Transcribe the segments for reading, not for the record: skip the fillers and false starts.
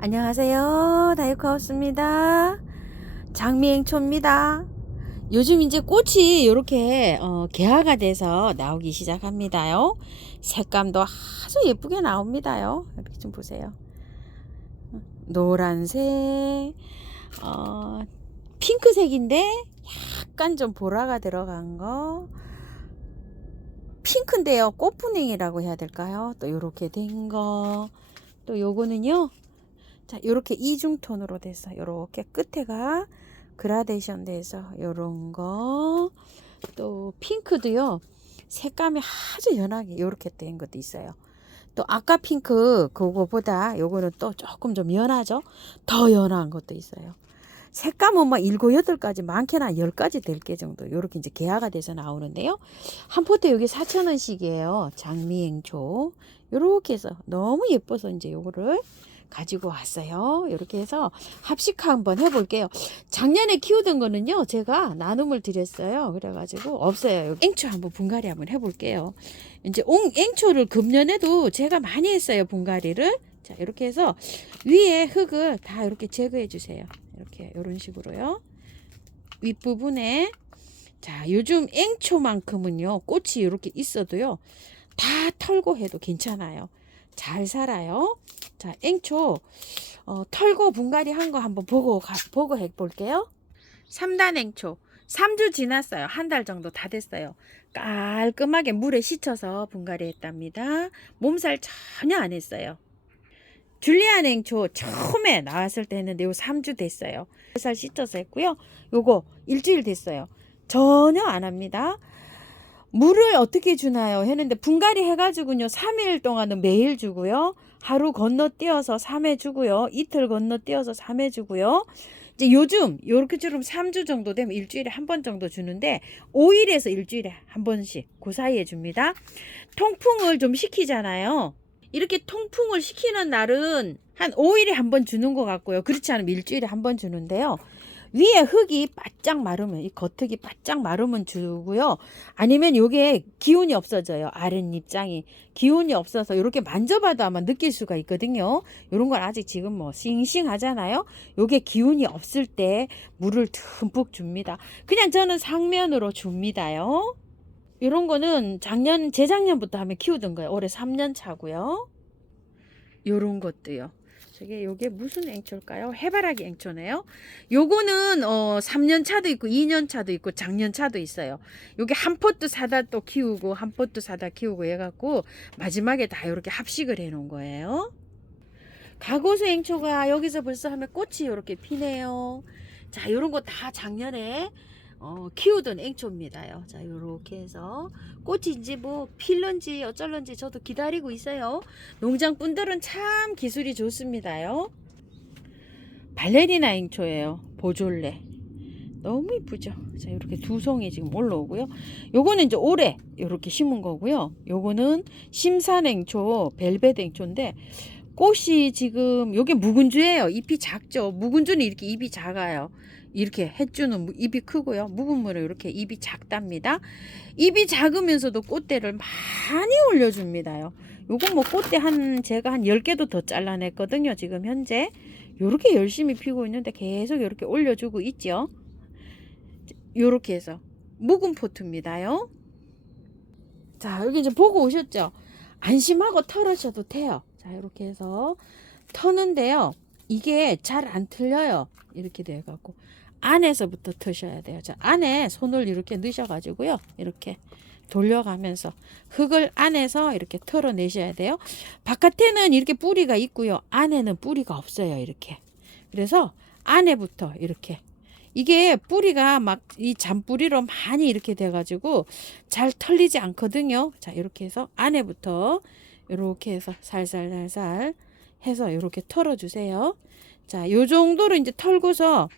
안녕하세요. 다이코하우스입니다. 장미행초입니다. 요즘 이제 꽃이 이렇게 개화가 돼서 나오기 시작합니다요. 색감도 아주 예쁘게 나옵니다요. 이렇게 좀 보세요. 노란색, 핑크색인데 약간 좀 보라가 들어간 거. 핑크인데요. 꽃분홍이라고 해야 될까요? 또 이렇게 된 거. 또 요거는요. 자, 요렇게 이중톤으로 돼서 요렇게 끝에가 그라데이션 돼서 요런 거. 또 핑크도요. 색감이 아주 연하게 요렇게 된 것도 있어요. 또 아까 핑크 그거보다 요거는 또 조금 좀 연하죠. 더 연한 것도 있어요. 색감은 뭐 7, 8가지 많게는 10가지 될 게 정도 요렇게 이제 개화가 돼서 나오는데요. 한 포트에 여기 4,000원씩이에요. 장미행초. 요렇게 해서 너무 예뻐서 이제 요거를 가지고 왔어요. 이렇게 해서 합식 한번 해볼게요. 작년에 키우던 거는요, 제가 나눔을 드렸어요. 그래가지고 없어요. 앵초 한번 분갈이 한번 해볼게요. 이제 앵초를 금년에도 제가 많이 했어요. 분갈이를. 자, 이렇게 해서 위에 흙을 다 이렇게 제거해 주세요. 이렇게 이런 식으로요. 윗부분에 자, 요즘 앵초만큼은요, 꽃이 이렇게 있어도요, 다 털고 해도 괜찮아요. 잘 살아요. 자, 앵초 털고 분갈이 한 거 한번 보고 해 볼게요. 3단 앵초 3주 지났어요. 한 달 정도 다 됐어요. 깔끔하게 물에 씻어서 분갈이 했답니다. 몸살 전혀 안 했어요. 줄리안 앵초 처음에 나왔을 때 했는데 요 3주 됐어요. 살 씻어서 했고요. 요거 일주일 됐어요. 전혀 안 합니다. 물을 어떻게 주나요? 했는데 분갈이 해가지고요 3일 동안은 매일 주고요. 하루 건너뛰어서 3회 주고요. 이틀 건너뛰어서 3회 주고요. 이제 요즘 요렇게처럼 3주 정도 되면 일주일에 한 번 정도 주는데 5일에서 일주일에 한 번씩 그 사이에 줍니다. 통풍을 좀 시키잖아요. 이렇게 통풍을 시키는 날은 한 5일에 한 번 주는 것 같고요. 그렇지 않으면 일주일에 한 번 주는데요. 위에 흙이 바짝 마르면 이 겉흙이 바짝 마르면 주고요. 아니면 요게 기운이 없어져요. 아랫잎장이 기운이 없어서 이렇게 만져봐도 아마 느낄 수가 있거든요. 요런 건 아직 지금 뭐 싱싱하잖아요. 요게 기운이 없을 때 물을 듬뿍 줍니다. 그냥 저는 상면으로 줍니다요. 요런 거는 재작년부터 하면 키우던 거예요. 올해 3년 차고요. 요런 것도요. 요게 무슨 앵초일까요? 해바라기 앵초네요. 요거는 3년 차도 있고 2년 차도 있고 작년 차도 있어요. 요게 한 포트 사다 또 키우고 한 포트 사다 키우고 해갖고 마지막에 다 이렇게 합식을 해 놓은 거예요. 가고수 앵초가 여기서 벌써 하면 꽃이 이렇게 피네요. 자, 요런 거 다 작년에 키우던 앵초입니다요. 자, 요렇게 해서 꽃이 이제 뭐 필런지 어쩔런지 저도 기다리고 있어요. 농장 분들은 참 기술이 좋습니다요. 발레리나 앵초예요. 보졸레. 너무 이쁘죠. 자, 이렇게 두 송이 지금 올라오고요. 요거는 이제 올해 이렇게 심은 거고요. 요거는 심산앵초, 벨벳앵초인데 꽃이 지금 요게 묵은주예요. 잎이 작죠. 묵은주는 이렇게 잎이 작아요. 이렇게 햇주는 잎이 크고요. 묵은 물은 이렇게 잎이 작답니다. 잎이 작으면서도 꽃대를 많이 올려줍니다요. 요거 뭐 꽃대 제가 한 10개도 더 잘라냈거든요. 지금 현재 요렇게 열심히 피고 있는데 계속 이렇게 올려주고 있죠. 요렇게 해서 묵은 포트입니다요. 자, 여기 이제 보고 오셨죠? 안심하고 털으셔도 돼요. 자, 이렇게 해서 터는데요. 이게 잘 안 틀려요. 이렇게 돼갖고 안에서부터 터셔야 돼요. 자, 안에 손을 이렇게 넣으셔가지고요. 이렇게 돌려가면서 흙을 안에서 이렇게 털어내셔야 돼요. 바깥에는 이렇게 뿌리가 있고요. 안에는 뿌리가 없어요. 이렇게. 그래서 안에부터 이렇게 이게 뿌리가 막 이 잔뿌리로 많이 이렇게 돼가지고 잘 털리지 않거든요. 자, 이렇게 해서 안에부터 이렇게 해서 살살살살 해서 이렇게 털어주세요. 자, 요 정도로 이제 털고서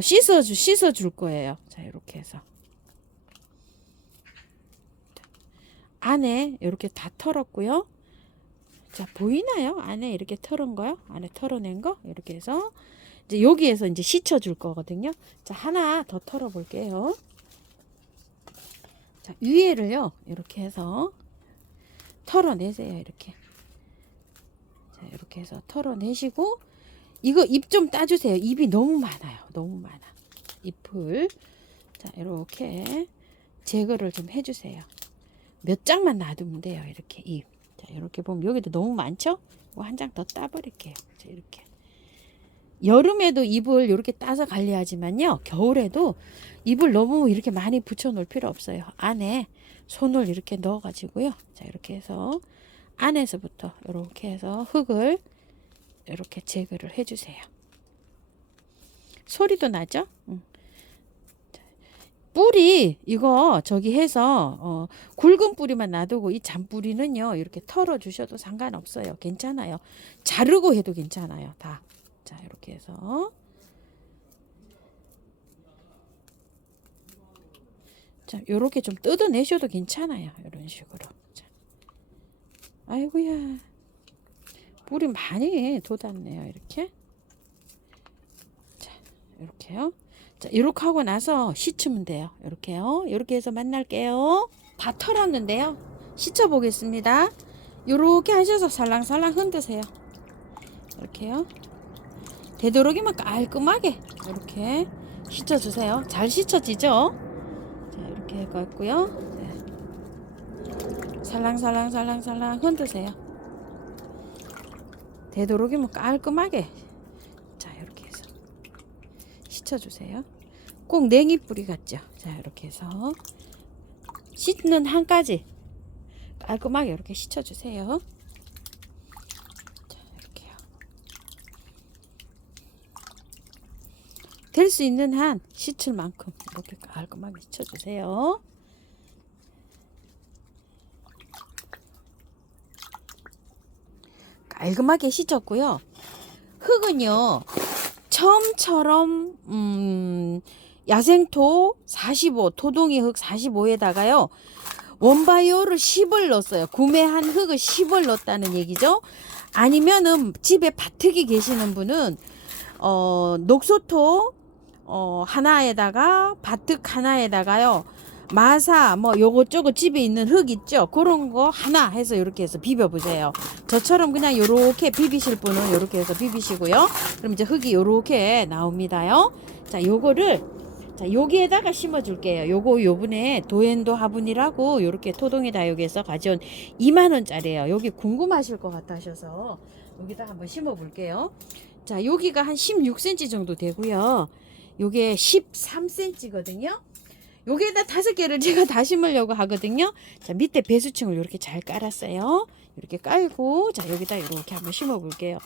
씻어줄 거예요. 자, 이렇게 해서 안에 이렇게 다 털었고요. 자, 보이나요? 안에 이렇게 털은 거요? 안에 털어낸 거 이렇게 해서 이제 여기에서 이제 씻어줄 거거든요. 자, 하나 더 털어 볼게요. 자, 위에를요 이렇게 해서 털어내세요. 이렇게. 자, 이렇게 이렇게 해서 털어내시고, 이거 잎 좀 따주세요. 잎이 너무 많아요. 너무 많아. 잎을. 자, 이렇게 제거를 좀 해주세요. 몇 장만 놔두면 돼요. 이렇게 잎. 자, 이렇게 보면 여기도 너무 많죠? 한 장 더 따버릴게요. 자, 이렇게. 여름에도 잎을 이렇게 따서 관리하지만요. 겨울에도 잎을 너무 이렇게 많이 붙여 놓을 필요 없어요. 안에 손을 이렇게 넣어 가지고요. 자, 이렇게 해서 안에서부터 이렇게 해서 흙을 이렇게 제거를 해 주세요. 소리도 나죠? 뿌리 이거 저기 해서 굵은 뿌리만 놔두고 이 잔뿌리는요 이렇게 털어 주셔도 상관없어요. 괜찮아요. 자르고 해도 괜찮아요. 다. 자, 이렇게 해서 자, 요렇게 좀 뜯어내셔도 괜찮아요. 이런 식으로. 자. 아이고야. 뿌리 많이 돋았네요. 이렇게. 자, 이렇게요. 자, 이렇게 하고 나서 씻으면 돼요. 이렇게요. 이렇게 해서 만날게요. 다 털었는데요. 씻어 보겠습니다. 이렇게 하셔서 살랑살랑 흔드세요. 이렇게요. 되도록이면 깔끔하게 이렇게 씻어주세요. 잘 씻어지죠? 자, 이렇게 해갖고요. 네. 살랑살랑 흔드세요. 되도록이면 깔끔하게. 자, 이렇게 해서 씻어주세요. 꼭 냉이 뿌리 같죠? 자, 이렇게 해서 씻는 한까지 깔끔하게 이렇게 씻어주세요. 자, 이렇게요. 될 수 있는 한 씻을 만큼 이렇게 깔끔하게 씻어주세요. 깔끔하게 씻었고요. 흙은요. 처음처럼 야생토 45, 토동이 흙 45에다가요. 원바이오를 10을 넣었어요. 구매한 흙을 10을 넣었다는 얘기죠. 아니면은 집에 밭흙이 계시는 분은 녹소토 하나에다가 밭흙 하나에다가요. 마사 뭐 요것저것 집에 있는 흙 있죠. 그런 거 하나 해서 이렇게 해서 비벼 보세요. 저처럼 그냥 요렇게 비비실 분은 요렇게 해서 비비시고요. 그럼 이제 흙이 요렇게 나옵니다요. 자, 요거를 자, 여기에다가 심어 줄게요. 요거 요번에 도엔도 화분이라고 요렇게 토동이 다육에서 가져온 2만 원짜리예요. 여기 궁금하실 것 같아셔서 여기다 한번 심어 볼게요. 자, 여기가 한 16cm 정도 되고요. 요게 13cm거든요. 여기에다 5개를 제가 다 심으려고 하거든요. 자, 밑에 배수층을 이렇게 잘 깔았어요. 이렇게 깔고, 자, 여기다 이렇게 한번 심어 볼게요.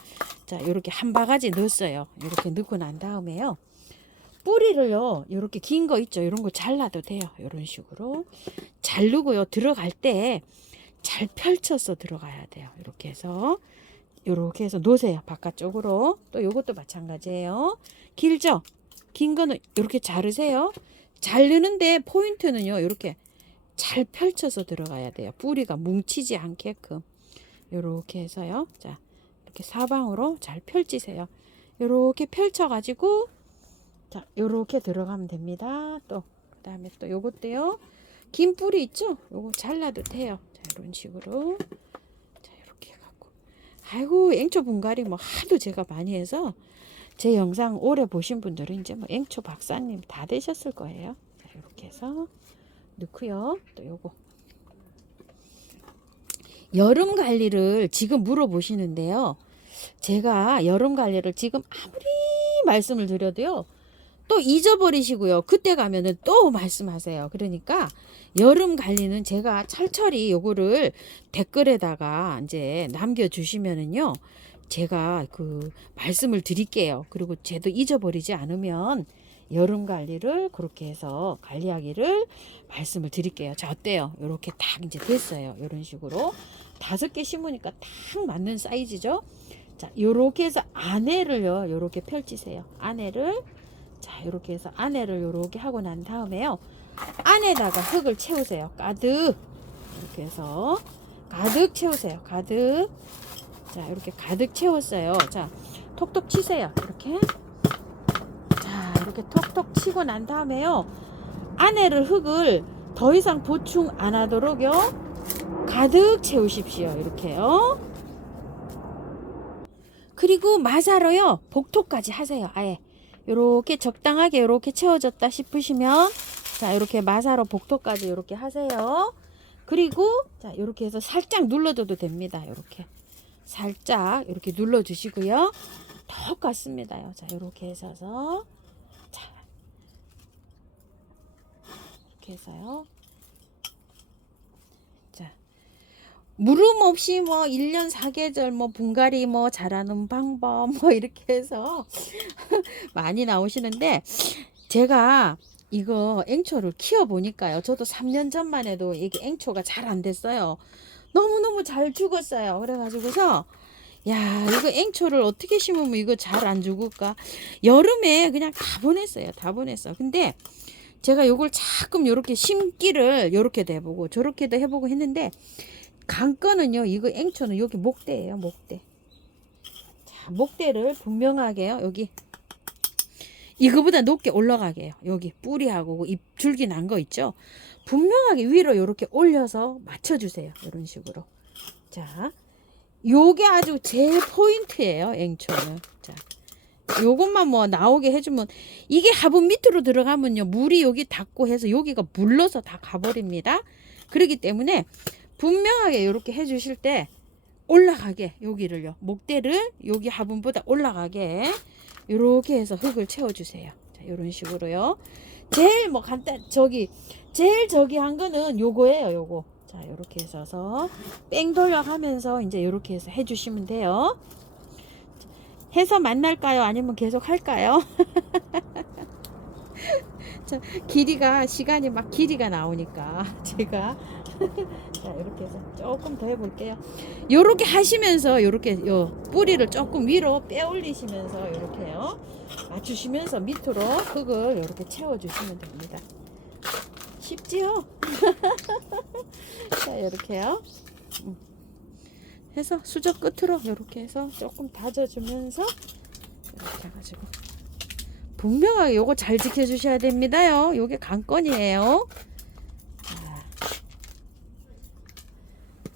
자, 이렇게 한 바가지 넣었어요. 이렇게 넣고 난 다음에요. 뿌리를요, 이렇게 긴 거 있죠. 이런 거 잘라도 돼요. 이런 식으로. 자르고요, 들어갈 때 잘 펼쳐서 들어가야 돼요. 이렇게 해서 놓으세요. 바깥쪽으로. 또 요것도 마찬가지예요. 길죠? 긴 거는 이렇게 자르세요. 자르는데 포인트는요, 이렇게 잘 펼쳐서 들어가야 돼요. 뿌리가 뭉치지 않게끔. 이렇게 해서요. 자, 이렇게 사방으로 잘 펼치세요. 이렇게 펼쳐가지고, 자, 이렇게 들어가면 됩니다. 또, 그 다음에 또 요것도요. 긴 뿌리 있죠? 요거 잘라도 돼요. 자, 이런 식으로. 자, 이렇게 해갖고. 아이고, 앵초 분갈이 뭐 하도 제가 많이 해서, 제 영상 오래 보신 분들은 이제 뭐 앵초 박사님 다 되셨을 거예요. 자, 이렇게 해서 넣고요. 또 요거 여름 관리를 지금 물어보시는데요. 제가 여름 관리를 지금 아무리 말씀을 드려도요. 또 잊어버리시고요. 그때 가면은 또 말씀하세요. 그러니까 여름 관리는 제가 철철히 요거를 댓글에다가 이제 남겨주시면은요. 제가 그 말씀을 드릴게요. 그리고 저도 잊어버리지 않으면 여름 관리를 그렇게 해서 관리하기를 말씀을 드릴게요. 자, 어때요? 이렇게 딱 이제 됐어요. 이런 식으로 5개 심으니까 딱 맞는 사이즈죠. 자, 이렇게 해서 안에를요, 이렇게 펼치세요. 안에를 자, 이렇게 해서 안에를 이렇게 하고 난 다음에요. 안에다가 흙을 채우세요. 가득 이렇게 해서 가득 채우세요. 가득. 자, 이렇게 가득 채웠어요. 자, 톡톡 치세요. 이렇게. 자, 이렇게 톡톡 치고 난 다음에요. 안에를 흙을 더 이상 보충 안 하도록요. 가득 채우십시오. 이렇게요. 그리고 마사로요 복토까지 하세요. 아예 요렇게 적당하게 요렇게 채워졌다 싶으시면 자 이렇게 마사로 복토까지 요렇게 하세요. 그리고 자 요렇게 해서 살짝 눌러줘도 됩니다. 요렇게 살짝 이렇게 눌러 주시고요. 똑같습니다요. 자 요렇게 해서 자 이렇게 해서요. 자 물음 없이 뭐 1년 4계절 뭐 분갈이 뭐 자라는 방법 뭐 이렇게 해서 많이 나오시는데 제가 이거 앵초를 키워 보니까요. 저도 3년 전만 해도 이게 앵초가 잘 안 됐어요. 너무너무 잘 죽었어요. 그래가지고서 야 이거 앵초를 어떻게 심으면 이거 잘 안 죽을까. 여름에 그냥 다 보냈어요. 다 보냈어. 근데 제가 요걸 자끔 요렇게 심기를 요렇게도 해보고 저렇게도 해보고 했는데 관건은요 이거 앵초는 여기 목대예요. 목대. 자 목대를 분명하게요. 여기 이거보다 높게 올라가게 해요. 여기 뿌리하고 잎 줄기 난 거 있죠. 분명하게 위로 이렇게 올려서 맞춰주세요. 이런 식으로. 자, 요게 아주 제일 포인트예요. 앵초는. 자, 요것만 뭐 나오게 해주면 이게 화분 밑으로 들어가면요 물이 여기 닿고 해서 여기가 물러서 다 가버립니다. 그렇기 때문에 분명하게 이렇게 해주실 때 올라가게 여기를요 목대를 여기 화분보다 올라가게 이렇게 해서 흙을 채워주세요. 자, 이런 식으로요. 제일 뭐 제일 한 거는 요거예요. 요거. 자, 이렇게 해서 뺑 돌려가면서 이제 이렇게 해서 해주시면 돼요. 해서 만날까요? 아니면 계속 할까요? 자, 시간이 막 길이가 나오니까 제가 자, 이렇게 해서 조금 더 해볼게요. 요렇게 하시면서 요렇게 뿌리를 조금 위로 빼 올리시면서 요렇게요. 맞추시면서 밑으로 흙을 요렇게 채워주시면 됩니다. 쉽지요? 자, 요렇게요. 해서 수저 끝으로 요렇게 해서 조금 다져주면서 이렇게 해가지고 분명하게 요거 잘 지켜주셔야 됩니다요. 요게 관건이에요.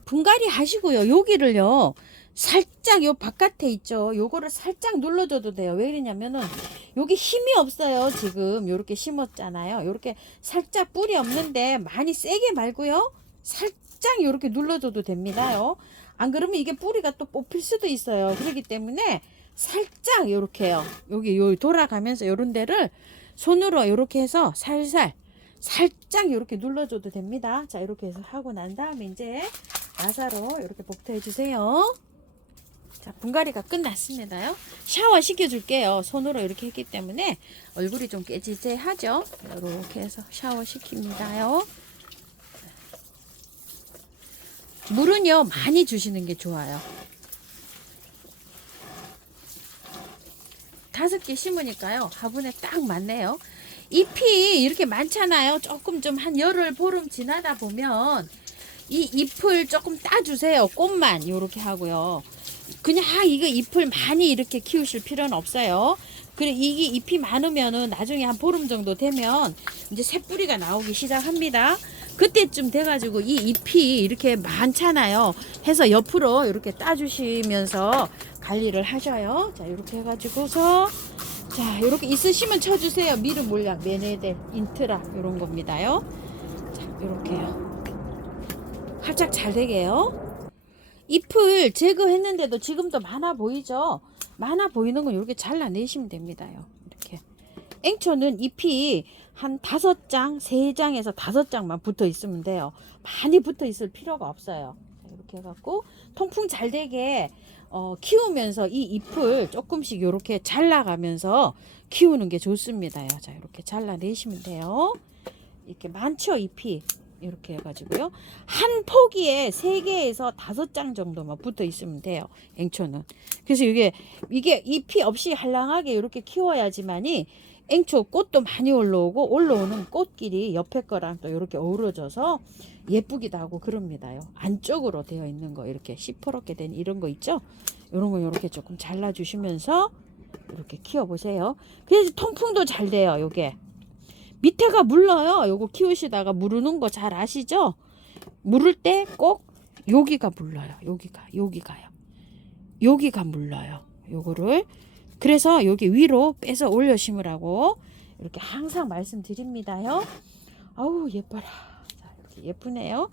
분갈이 하시고요. 여기를요. 살짝 요 바깥에 있죠. 요거를 살짝 눌러줘도 돼요. 왜 그러냐면은 여기 힘이 없어요. 지금 요렇게 심었잖아요. 요렇게 살짝 뿌리 없는데 많이 세게 말고요. 살짝 요렇게 눌러줘도 됩니다요. 안 그러면 이게 뿌리가 또 뽑힐 수도 있어요. 그렇기 때문에 살짝 요렇게요. 여기 요 돌아가면서 요런 데를 손으로 요렇게 해서 살짝 이렇게 눌러줘도 됩니다. 자 이렇게 해서 하고 난 다음에 이제 마사로 이렇게 복토해 주세요. 자 분갈이가 끝났습니다요. 샤워 시켜 줄게요. 손으로 이렇게 했기 때문에 얼굴이 좀 깨지지하죠. 이렇게 해서 샤워 시킵니다요. 물은요 많이 주시는 게 좋아요. 5개 심으니까요 화분에 딱 맞네요. 잎이 이렇게 많잖아요. 조금 좀 한 열흘 보름 지나다 보면 이 잎을 조금 따주세요. 꽃만 요렇게 하고요. 그냥 이거 잎을 많이 이렇게 키우실 필요는 없어요. 그래 이게 잎이 많으면은 나중에 한 보름 정도 되면 이제 새뿌리가 나오기 시작합니다. 그때쯤 돼가지고 이 잎이 이렇게 많잖아요. 해서 옆으로 이렇게 따주시면서 관리를 하셔요. 자 이렇게 해가지고서 자 이렇게 있으시면 쳐주세요. 미르 몰약, 메네델, 인트라 이런 겁니다요. 자 이렇게요. 활짝 잘 되게요. 잎을 제거했는데도 지금도 많아 보이죠? 많아 보이는 건 이렇게 잘라내시면 됩니다요. 이렇게 앵초는 잎이 한 5장, 3장에서 5장만 붙어 있으면 돼요. 많이 붙어 있을 필요가 없어요. 이렇게 해갖고 통풍 잘 되게 키우면서 이 잎을 조금씩 이렇게 잘라가면서 키우는 게 좋습니다요. 자 이렇게 잘라내시면 돼요. 이렇게 많죠 잎이. 이렇게 해가지고요. 한 포기에 3개에서 5장 정도만 붙어 있으면 돼요. 앵초는. 그래서 이게 잎이 없이 한량하게 이렇게 키워야지만이 앵초 꽃도 많이 올라오고 올라오는 꽃끼리 옆에 거랑 또 이렇게 어우러져서 예쁘기도 하고 그럽니다요. 안쪽으로 되어 있는 거 이렇게 시퍼렇게 된 이런 거 있죠? 이런 거 이렇게 조금 잘라주시면서 이렇게 키워보세요. 그래서 통풍도 잘 돼요. 요게. 밑에가 물러요. 요거 키우시다가 무르는 거 잘 아시죠? 물을 때 꼭 여기가 물러요. 여기가요. 여기가 물러요. 요거를. 그래서 여기 위로 빼서 올려 심으라고 이렇게 항상 말씀드립니다요. 아우 예뻐라. 자, 이렇게 예쁘네요.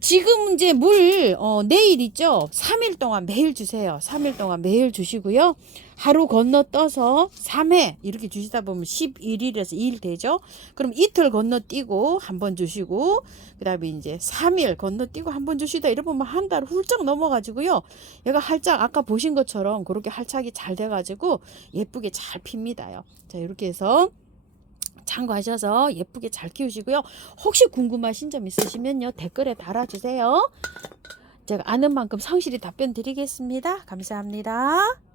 지금 이제 물 내일 있죠. 3일 동안 매일 주세요. 3일 동안 매일 주시고요. 하루 건너 떠서 3회 이렇게 주시다 보면 11일에서 2일 되죠. 그럼 이틀 건너뛰고 한번 주시고 그다음에 이제 3일 건너뛰고 한번 주시다 이러면 한 달 훌쩍 넘어가지고요. 얘가 활짝 아까 보신 것처럼 그렇게 활착이 잘 돼가지고 예쁘게 잘 핍니다요. 자 이렇게 해서 참고하셔서 예쁘게 잘 키우시고요. 혹시 궁금하신 점 있으시면요 댓글에 달아주세요. 제가 아는 만큼 성실히 답변 드리겠습니다. 감사합니다.